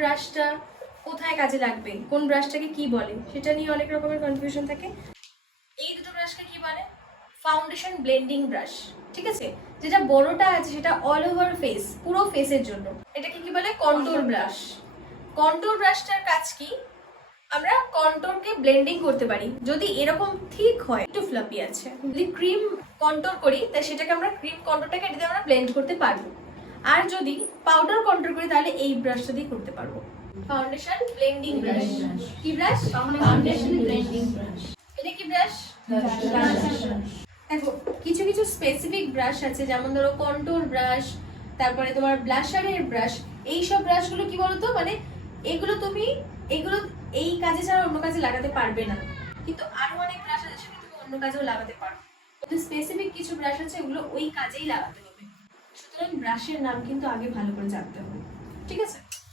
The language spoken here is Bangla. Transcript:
ব্রাশটা কোথায় কাজে লাগবে, কোন ব্রাশটাকে কি বলে, সেটা নিয়ে অনেক রকমের কনফিউশন থাকে। এই দুটো ব্রাশকে কি বলে? ফাউন্ডেশন ব্লেন্ডিং ব্রাশ, ঠিক আছে। যেটা বড়টা আছে সেটা অল ওভার ফেস, পুরো ফেসের জন্য। এটাকে কি বলে? Contour brush. কন্ট্যুর ব্রাশটার কাজ কি? আমরা কন্ট্যুরকে ব্লেন্ডিং করতে পারি। যদি এরকম ঠিক হয়, একটু ফ্লাপি আছে, যদি ক্রিম কন্ট্যুর করি তাই সেটাকে আমরা ক্রিম কন্ট্যুরটাকে এটাতে আমরা ব্লেন্ড করতে পারবো। আর যদি পাউডার কন্ট্যুর করি তাহলে এই ব্রাশটা দিয়ে করতে পারবো। Foundation blending brush. কি ব্রাশ? Foundation blending brush. এটা কি ব্রাশ? দেখো কিছু কিছু স্পেসিফিক ব্রাশ আছে, যেমন ধরো কন্ট্যুর ব্রাশ, তারপরে তোমার ব্লাশারের ব্রাশ। এইসব ব্রাশগুলো কি বলতো, মানে এগুলো এই কাজে ছাড়া অন্য কাজে লাগাতে পারবে না। কিন্তু আরো অনেক ব্রাশ আছে সেগুলো তুমি অন্য কাজেও লাগাতে পারো। কিন্তু স্পেসিফিক কিছু ব্রাশ আছে ওগুলো ওই কাজেই লাগাতে হবে। সুতরাং ব্রাশের নাম কিন্তু আগে ভালো করে জানতে হবে, ঠিক আছে।